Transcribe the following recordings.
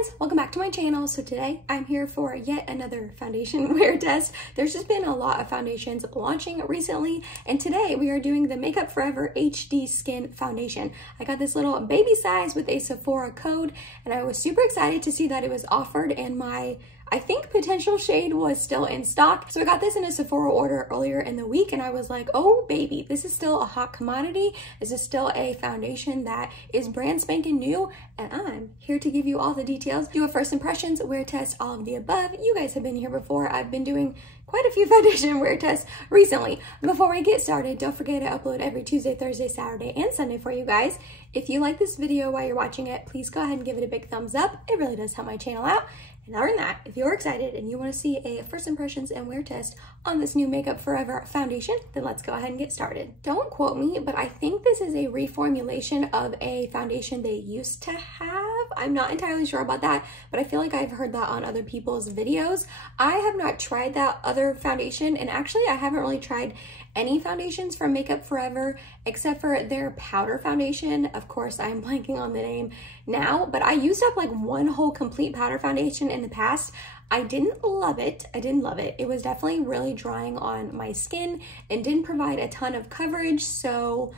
friends, welcome back to my channel. So today I'm here for yet another foundation wear test. There's just been a lot of foundations launching recently, and today we are doing the Makeup Forever HD Skin Foundation. I got this little baby size with a Sephora code, and I was super excited to see that it was offered, and my I think potential shade was still in stock. So I got this in a Sephora order earlier in the week, and I was like, oh baby, this is still a hot commodity. This is still a foundation that is brand spanking new, and I'm here to give you all the details, do a first impressions, wear test, all of the above. You guys have been here before. I've been doing quite a few foundation wear tests recently. Before we get started, don't forget I upload every Tuesday, Thursday, Saturday, and Sunday for you guys. If you like this video while you're watching it, please go ahead and give it a big thumbs up. It really does help my channel out. And other than that, if you're excited and you want to see a first impressions and wear test on this new Makeup Forever foundation, then let's go ahead and get started. Don't quote me, but I think this is a reformulation of a foundation they used to have. I'm not entirely sure about that, but I feel like I've heard that on other people's videos. I have not tried that other foundation, and actually I haven't really tried any foundations from Makeup Forever except for their powder foundation. Of course, I'm blanking on the name now, but I used up like one whole complete powder foundation in the past. I didn't love it. I didn't love it. It was definitely really drying on my skin and didn't provide a ton of coverage, so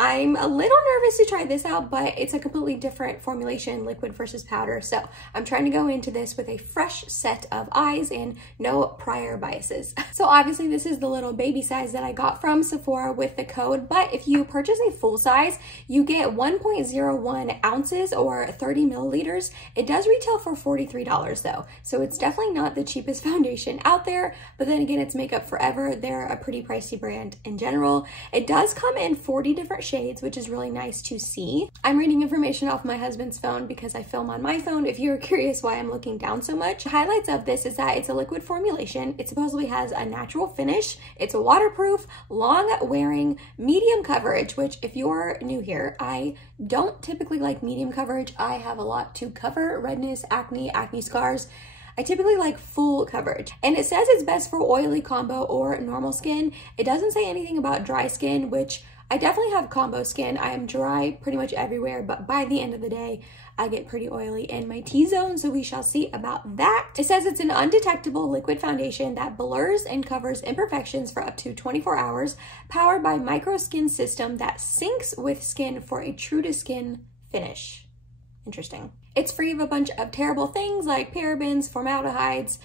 I'm a little nervous to try this out, but it's a completely different formulation, liquid versus powder. So I'm trying to go into this with a fresh set of eyes and no prior biases. So obviously this is the little baby size that I got from Sephora with the code, but if you purchase a full size, you get 1.01 ounces or 30 milliliters. It does retail for $43 though. So it's definitely not the cheapest foundation out there, but then again, it's Makeup Forever. They're a pretty pricey brand in general. It does come in 40 different shades, which is really nice to see. I'm reading information off my husband's phone because I film on my phone if you're curious why I'm looking down so much. Highlights of this is that it's a liquid formulation. It supposedly has a natural finish. It's a waterproof, long wearing, medium coverage, which if you're new here, I don't typically like medium coverage. I have a lot to cover: redness, acne scars. I typically like full coverage, and it says it's best for oily, combo, or normal skin. It doesn't say anything about dry skin, which I definitely have combo skin. I am dry pretty much everywhere, but by the end of the day, I get pretty oily in my T-zone, so we shall see about that. It says it's an undetectable liquid foundation that blurs and covers imperfections for up to 24 hours, powered by micro skin system that syncs with skin for a true to skin finish. Interesting. It's free of a bunch of terrible things like parabens, formaldehydes,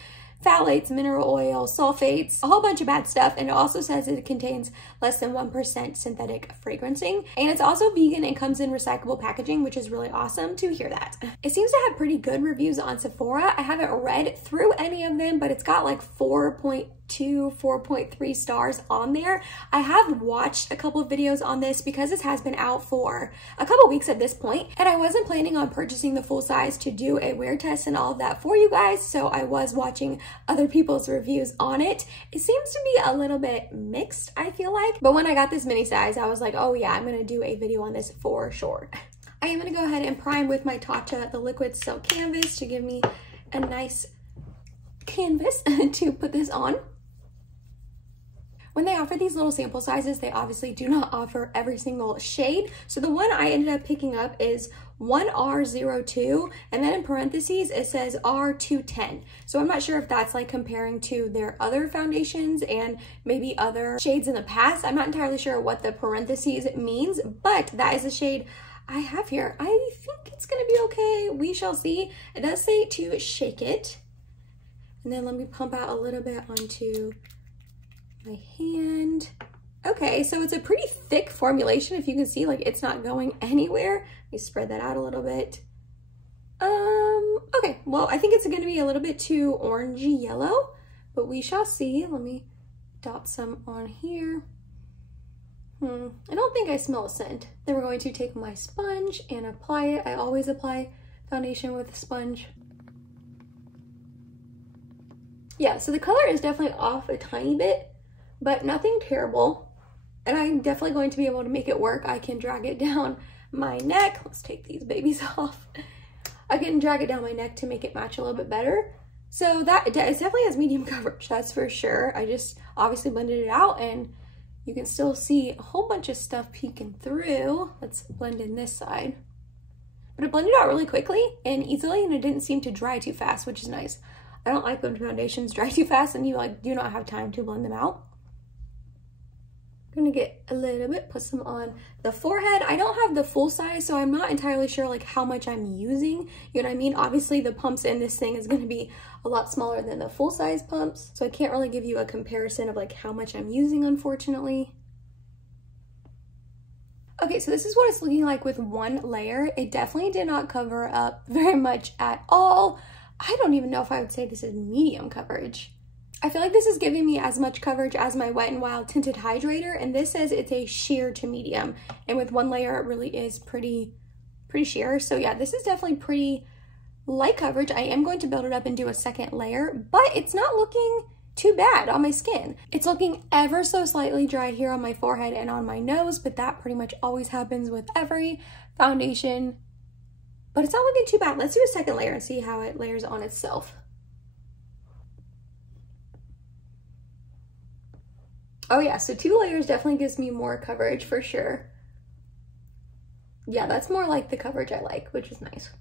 phthalates, mineral oil, sulfates, a whole bunch of bad stuff, and it also says it contains less than 1% synthetic fragrancing, and it's also vegan and comes in recyclable packaging, which is really awesome to hear that. It seems to have pretty good reviews on Sephora. I haven't read through any of them, but it's got like 4.2, 4.3 stars on there. I have watched a couple of videos on this because this has been out for a couple weeks at this point, and I wasn't planning on purchasing the full size to do a wear test and all of that for you guys, so I was watching other people's reviews on it. It seems to be a little bit mixed, I feel like, but when I got this mini size, I was like, oh yeah, I'm gonna do a video on this for sure. I am gonna go ahead and prime with my Tatcha, the liquid silk canvas, to give me a nice canvas to put this on. When they offer these little sample sizes, they obviously do not offer every single shade. So the one I ended up picking up is 1R02, and then in parentheses, it says R210. So I'm not sure if that's like comparing to their other foundations and maybe other shades in the past. I'm not entirely sure what the parentheses means, but that is the shade I have here. I think it's gonna be okay. We shall see. It does say to shake it. And then let me pump out a little bit onto my hand. Okay, so it's a pretty thick formulation. If you can see, like, it's not going anywhere. Let me spread that out a little bit. Okay, well, I think it's gonna be a little bit too orangey yellow, but we shall see. Let me dot some on here. I don't think I smell a scent. Then we're going to take my sponge and apply it. I always apply foundation with a sponge. Yeah, so the color is definitely off a tiny bit, but nothing terrible. And I'm definitely going to be able to make it work. I can drag it down my neck. Let's take these babies off. I can drag it down my neck to make it match a little bit better. So that it definitely has medium coverage, that's for sure. I just obviously blended it out, and you can still see a whole bunch of stuff peeking through. Let's blend in this side. but it blended out really quickly and easily, and it didn't seem to dry too fast, which is nice. I don't like when foundations dry too fast and you like do not have time to blend them out. I'm gonna get a little bit, put some on the forehead. I don't have the full size, so I'm not entirely sure like how much I'm using. You know what I mean? Obviously the pumps in this thing is gonna be a lot smaller than the full size pumps, so I can't really give you a comparison of like how much I'm using, unfortunately. Okay, so this is what it's looking like with one layer. It definitely did not cover up very much at all. I don't even know if I would say this is medium coverage. I feel like this is giving me as much coverage as my Wet n Wild Tinted Hydrator, and this says it's a sheer to medium. And with one layer, it really is pretty sheer. So yeah, this is definitely pretty light coverage. I am going to build it up and do a second layer, but it's not looking too bad on my skin. It's looking ever so slightly dry here on my forehead and on my nose, but that pretty much always happens with every foundation. But it's not looking too bad. Let's do a second layer and see how it layers on itself. Oh yeah, so 2 layers definitely gives me more coverage for sure. Yeah, that's more like the coverage I like, which is nice.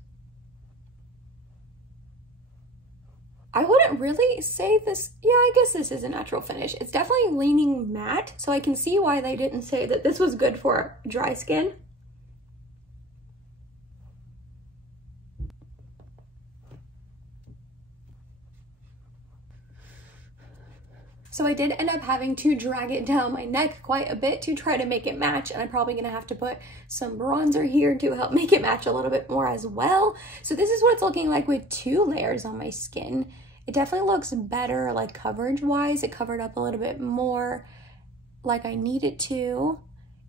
I wouldn't really say this, yeah, I guess this is a natural finish. It's definitely leaning matte, so I can see why they didn't say that this was good for dry skin. So I did end up having to drag it down my neck quite a bit to try to make it match, and I'm probably gonna have to put some bronzer here to help make it match a little bit more as well. So this is what it's looking like with 2 layers on my skin. It definitely looks better, like coverage wise. It covered up a little bit more like I need it to.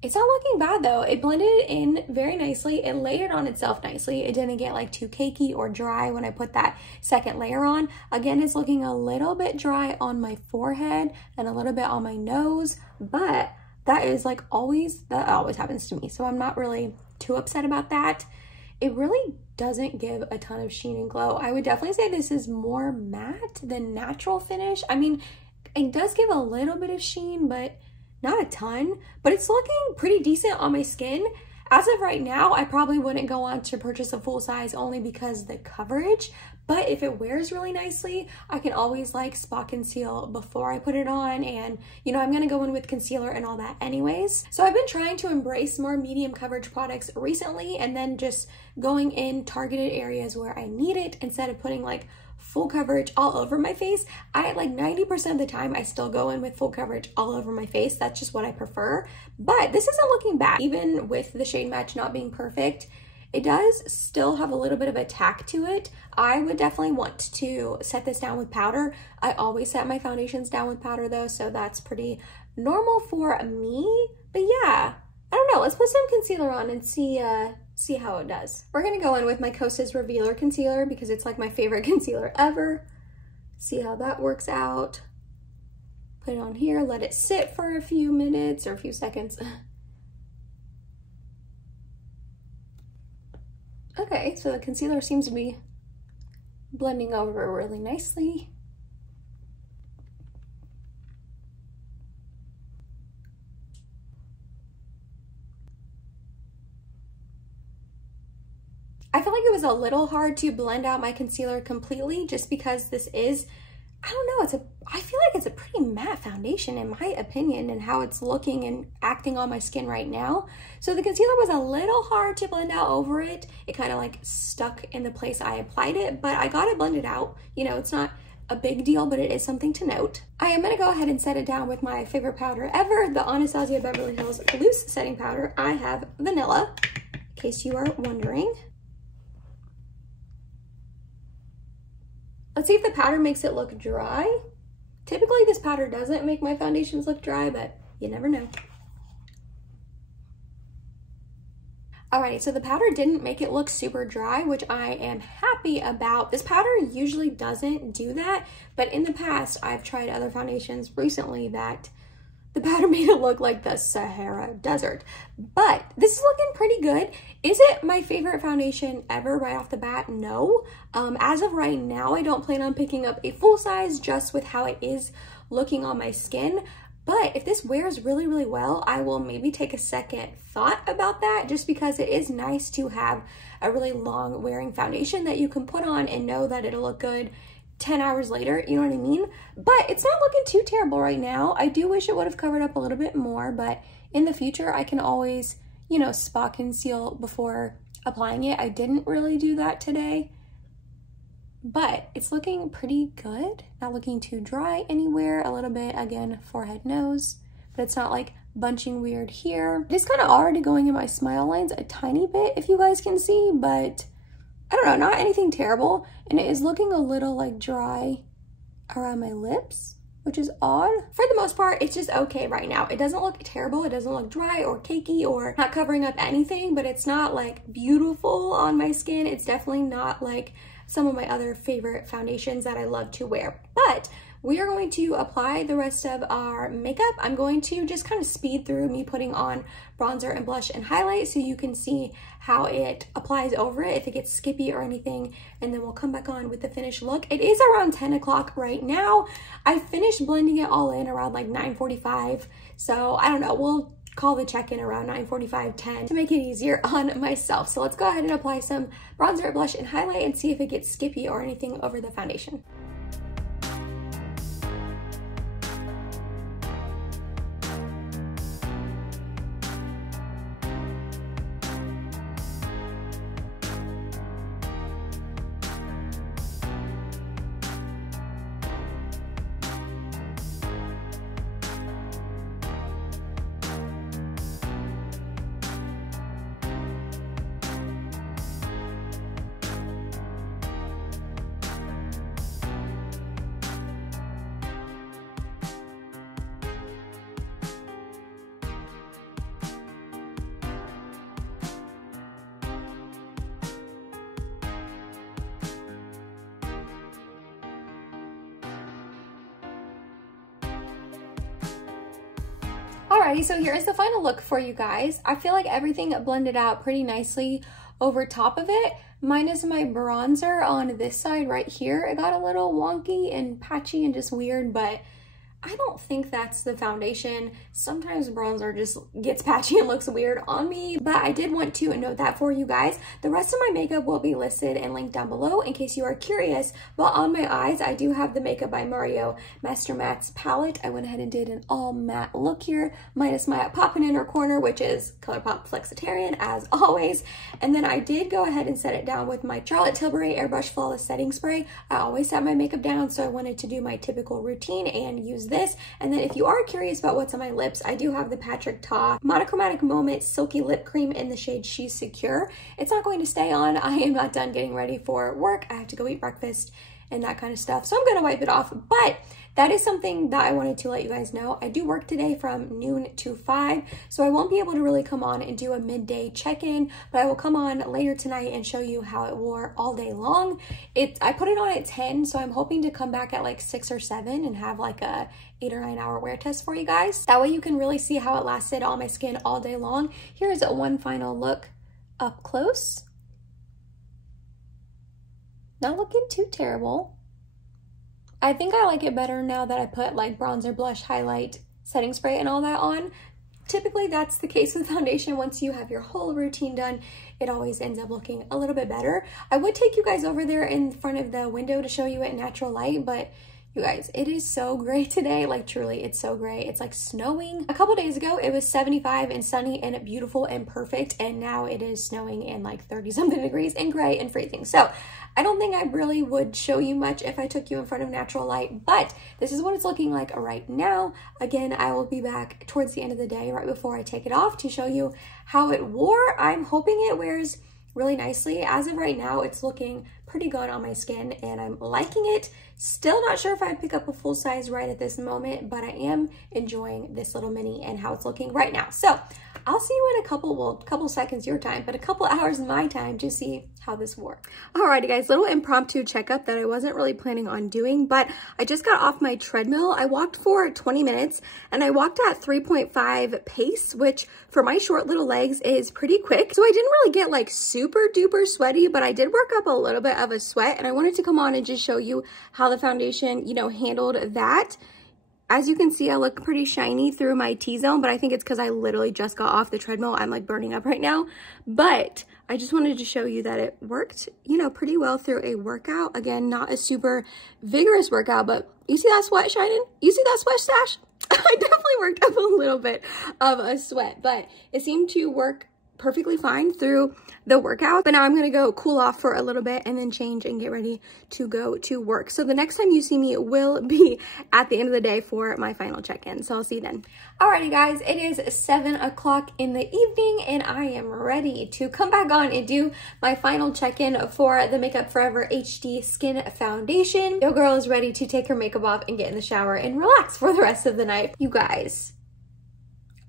It's not looking bad though. It blended in very nicely. It layered on itself nicely. It didn't get like too cakey or dry when I put that second layer on. Again, it's looking a little bit dry on my forehead and a little bit on my nose, but that is like always, that always happens to me. So I'm not really too upset about that. It really doesn't give a ton of sheen and glow. I would definitely say this is more matte than natural finish. I mean, it does give a little bit of sheen, but not a ton, but it's looking pretty decent on my skin. As of right now, I probably wouldn't go on to purchase a full size only because of the coverage, but if it wears really nicely, I can always like spot conceal before I put it on, and you know, I'm gonna go in with concealer and all that anyways. So I've been trying to embrace more medium coverage products recently, and then just going in targeted areas where I need it instead of putting like full coverage all over my face. I like 90% of the time I still go in with full coverage all over my face. That's just what I prefer. But this isn't looking bad. Even with the shade match not being perfect, it does still have a little bit of a tack to it. I would definitely want to set this down with powder. I always set my foundations down with powder though, so that's pretty normal for me. But yeah, I don't know. Let's put some concealer on and see how it does. We're gonna go in with my Kosas Revealer Concealer because it's like my favorite concealer ever. See how that works out. Put it on here, let it sit for a few minutes or a few seconds. Okay, so the concealer seems to be blending over really nicely. I feel like it was a little hard to blend out my concealer completely just because this is, I don't know, I feel like it's a pretty matte foundation in my opinion and how it's looking and acting on my skin right now. So the concealer was a little hard to blend out over it. It kind of like stuck in the place I applied it, but I got it blended out. You know, it's not a big deal, but it is something to note. I am gonna go ahead and set it down with my favorite powder ever, the Anastasia Beverly Hills Loose Setting Powder. I have vanilla, in case you are wondering. Let's see if the powder makes it look dry. Typically this powder doesn't make my foundations look dry, but you never know. Alrighty, so the powder didn't make it look super dry, which I am happy about. This powder usually doesn't do that, but in the past, I've tried other foundations recently that the powder made it look like the Sahara Desert. But this is looking pretty good. Is it my favorite foundation ever right off the bat? No. As of right now, I don't plan on picking up a full size just with how it is looking on my skin. But if this wears really, really well, I will maybe take a second thought about that, just because it is nice to have a really long wearing foundation that you can put on and know that it'll look good 10 hours later, you know what I mean? But it's not looking too terrible right now. I do wish it would have covered up a little bit more, but in the future, I can always, you know, spot conceal before applying it. I didn't really do that today, but it's looking pretty good. Not looking too dry anywhere. A little bit, again, forehead, nose, but it's not like bunching weird here. It's kind of already going in my smile lines a tiny bit, if you guys can see, but I don't know, not anything terrible. And it is looking a little like dry around my lips, which is odd. For the most part, it's just okay right now. It doesn't look terrible. It doesn't look dry or cakey or not covering up anything, but it's not like beautiful on my skin. It's definitely not like some of my other favorite foundations that I love to wear. But we are going to apply the rest of our makeup. I'm going to just kind of speed through me putting on bronzer and blush and highlight so you can see how it applies over it, if it gets skippy or anything, and then we'll come back on with the finished look. It is around 10 o'clock right now. I finished blending it all in around like 9:45, so I don't know, we'll call the check-in around 9:45, 10 to make it easier on myself. So let's go ahead and apply some bronzer, blush, and highlight and see if it gets skippy or anything over the foundation. Alrighty, so here's the final look for you guys. I feel like everything blended out pretty nicely over top of it, minus my bronzer on this side right here. It got a little wonky and patchy and just weird, but I don't think that's the foundation. Sometimes bronzer just gets patchy and looks weird on me, but I did want to note that for you guys. The rest of my makeup will be listed and linked down below in case you are curious, but on my eyes, I do have the Makeup by Mario Master Mattes palette. I went ahead and did an all matte look here, minus my poppin' inner corner, which is ColourPop Flexitarian as always. And then I did go ahead and set it down with my Charlotte Tilbury Airbrush Flawless Setting Spray. I always set my makeup down, so I wanted to do my typical routine and use this. And then if you are curious about what's on my lips, I do have the Patrick Ta Monochromatic Moment Silky Lip Cream in the shade She's Secure. It's not going to stay on. I am not done getting ready for work. I have to go eat breakfast and that kind of stuff, so I'm gonna wipe it off. But that is something that I wanted to let you guys know. I do work today from noon to 5, so I won't be able to really come on and do a midday check-in, but I will come on later tonight and show you how it wore all day long. I put it on at 10, so I'm hoping to come back at like 6 or 7 and have like a 8 or 9 hour wear test for you guys. That way you can really see how it lasted on my skin all day long. Here's one final look up close. Not looking too terrible. I think I like it better now that I put like bronzer, blush, highlight, setting spray and all that on. Typically that's the case with foundation. Once you have your whole routine done, it always ends up looking a little bit better. I would take you guys over there in front of the window to show you at natural light, but you guys, it is so gray today. Like truly, it's so gray. It's like snowing. A couple days ago, it was 75 and sunny and beautiful and perfect. And now it is snowing and like 30 something degrees and gray and freezing. So I don't think I really would show you much if I took you in front of natural light, but this is what it's looking like right now. Again, I will be back towards the end of the day, right before I take it off, to show you how it wore. I'm hoping it wears really nicely. As of right now, it's looking pretty good on my skin and I'm liking it. Still not sure if I'd pick up a full size right at this moment, but I am enjoying this little mini and how it's looking right now. So I'll see you in a couple seconds your time, but a couple hours my time to see how this wore. Alrighty guys, little impromptu checkup that I wasn't really planning on doing, but I just got off my treadmill. I walked for 20 minutes and I walked at 3.5 pace, which for my short little legs is pretty quick. So I didn't really get like super duper sweaty, but I did work up a little bit of a sweat and I wanted to come on and just show you how the foundation, you know, handled that. As you can see, I look pretty shiny through my T-zone, but I think it's because I literally just got off the treadmill. I'm like burning up right now, but I just wanted to show you that it worked, you know, pretty well through a workout. Again, not a super vigorous workout, but you see that sweat shining? You see that sweat stash? I definitely worked up a little bit of a sweat, but it seemed to work perfectly fine through the workout. But now I'm gonna go cool off for a little bit and then change and get ready to go to work. So the next time you see me will be at the end of the day for my final check-in. So I'll see you then. Alrighty guys, it is 7 o'clock in the evening and I am ready to come back on and do my final check-in for the Makeup Forever HD Skin Foundation. Your girl is ready to take her makeup off and get in the shower and relax for the rest of the night. You guys,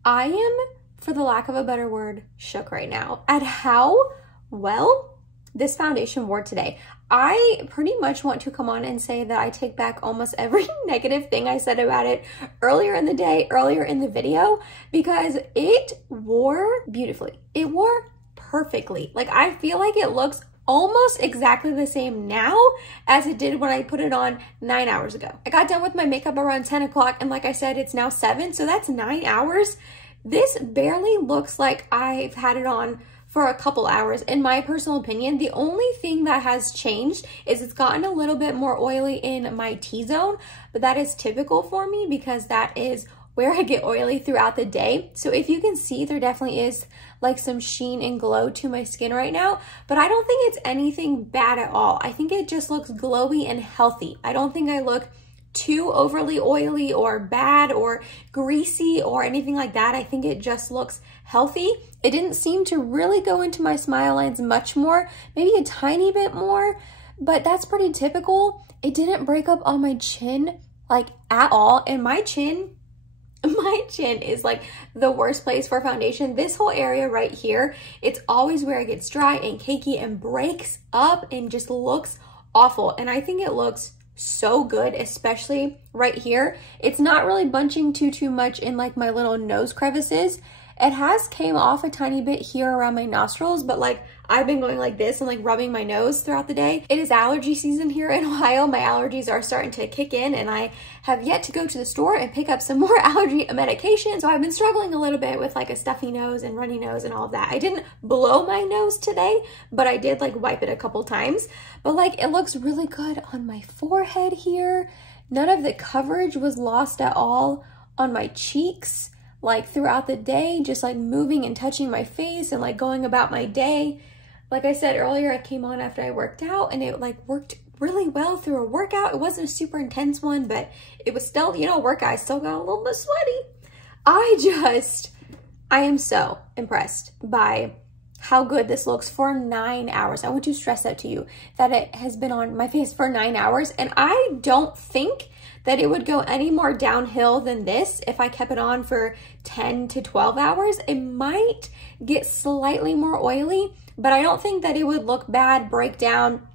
I am, for the lack of a better word, shook right now at how well this foundation wore today. I pretty much want to come on and say that I take back almost every negative thing I said about it earlier in the day, earlier in the video, because it wore beautifully. It wore perfectly. Like, I feel like it looks almost exactly the same now as it did when I put it on 9 hours ago. I got done with my makeup around 10 o'clock and like I said, it's now 7, so that's 9 hours. This barely looks like I've had it on for a couple hours. In my personal opinion, the only thing that has changed is it's gotten a little bit more oily in my T-zone, but that is typical for me because that is where I get oily throughout the day. So if you can see, there definitely is like some sheen and glow to my skin right now, but I don't think it's anything bad at all. I think it just looks glowy and healthy. I don't think I look too overly oily or bad or greasy or anything like that. I think it just looks healthy. It didn't seem to really go into my smile lines much more, maybe a tiny bit more, but that's pretty typical. It didn't break up on my chin like at all, and my chin is like the worst place for foundation. This whole area right here, it's always where it gets dry and cakey and breaks up and just looks awful. And I think it looks so good, especially right here. It's not really bunching too much in like my little nose crevices. It has came off a tiny bit here around my nostrils, but like I've been going like this and like rubbing my nose throughout the day. It is allergy season here in Ohio. My allergies are starting to kick in and I have yet to go to the store and pick up some more allergy medication. So I've been struggling a little bit with like a stuffy nose and runny nose and all of that. I didn't blow my nose today, but I did like wipe it a couple times. But like it looks really good on my forehead here. None of the coverage was lost at all on my cheeks. Like throughout the day, just like moving and touching my face and like going about my day. Like I said earlier, I came on after I worked out and it like worked really well through a workout. It wasn't a super intense one, but it was still, you know, workout. I still got a little bit sweaty. I am so impressed by how good this looks for 9 hours. I want to stress that to you, that it has been on my face for 9 hours. And I don't think that it would go any more downhill than this if I kept it on for 10 to 12 hours. It might get slightly more oily, but I don't think that it would look bad, break down,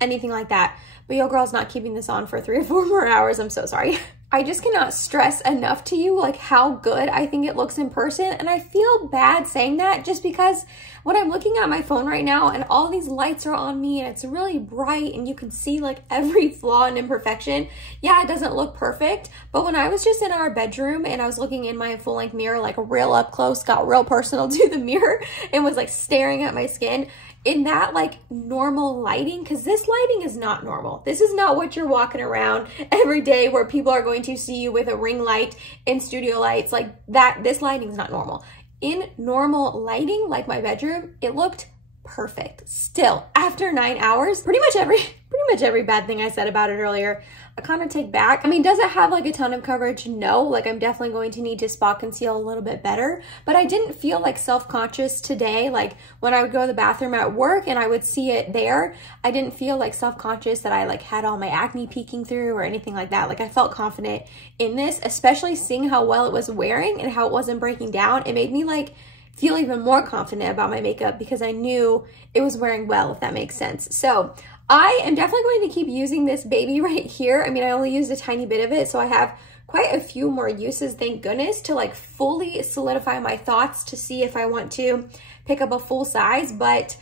anything like that. But your girl's not keeping this on for 3 or 4 more hours. I'm so sorry. I just cannot stress enough to you like how good I think it looks in person. And I feel bad saying that just because when I'm looking at my phone right now and all these lights are on me and it's really bright and you can see like every flaw and imperfection. Yeah, it doesn't look perfect. But when I was just in our bedroom and I was looking in my full length mirror, like real up close, got real personal to the mirror and was like staring at my skin, in that like normal lighting, because this lighting is not normal. This is not what you're walking around every day where people are going to see you with a ring light and studio lights like that. This lighting is not normal. In normal lighting, like my bedroom, it looked perfect. Still, after 9 hours, pretty much every bad thing I said about it earlier, I kind of take back. I mean, does it have like a ton of coverage? No, like I'm definitely going to need to spot conceal a little bit better, but I didn't feel like self-conscious today. Like when I would go to the bathroom at work and I would see it there, I didn't feel like self-conscious that I like had all my acne peeking through or anything like that. Like I felt confident in this, especially seeing how well it was wearing and how it wasn't breaking down. It made me like feel even more confident about my makeup because I knew it was wearing well, if that makes sense. So I am definitely going to keep using this baby right here. I mean, I only used a tiny bit of it, so I have quite a few more uses, thank goodness, to like fully solidify my thoughts to see if I want to pick up a full size. But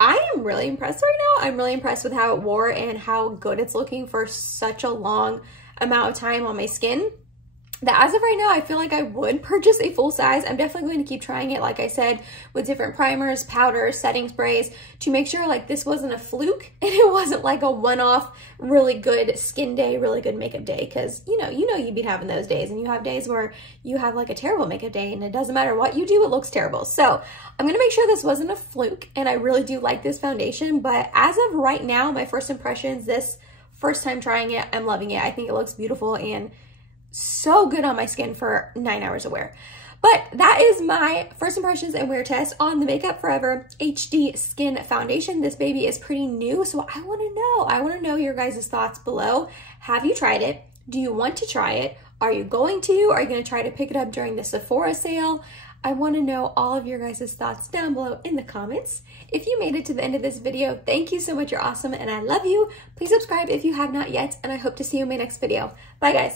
I am really impressed right now. I'm really impressed with how it wore and how good it's looking for such a long amount of time on my skin, that as of right now, I feel like I would purchase a full size. I'm definitely going to keep trying it, like I said, with different primers, powders, setting sprays, to make sure like this wasn't a fluke and it wasn't like a one-off really good skin day, really good makeup day. Because you know you'd be having those days, and you have days where you have like a terrible makeup day and it doesn't matter what you do, it looks terrible. So I'm gonna make sure this wasn't a fluke, and I really do like this foundation. But as of right now, my first impressions, this first time trying it, I'm loving it. I think it looks beautiful and so good on my skin for 9 hours of wear. But that is my first impressions and wear test on the Makeup Forever HD Skin Foundation. This baby is pretty new, so I want to know your guys' thoughts below. Have you tried it? Do you want to try it? Are you going to? Are you going to try to pick it up during the Sephora sale? I want to know all of your guys' thoughts down below in the comments. If you made it to the end of this video, thank you so much. You're awesome and I love you. Please subscribe if you have not yet, and I hope to see you in my next video. Bye guys.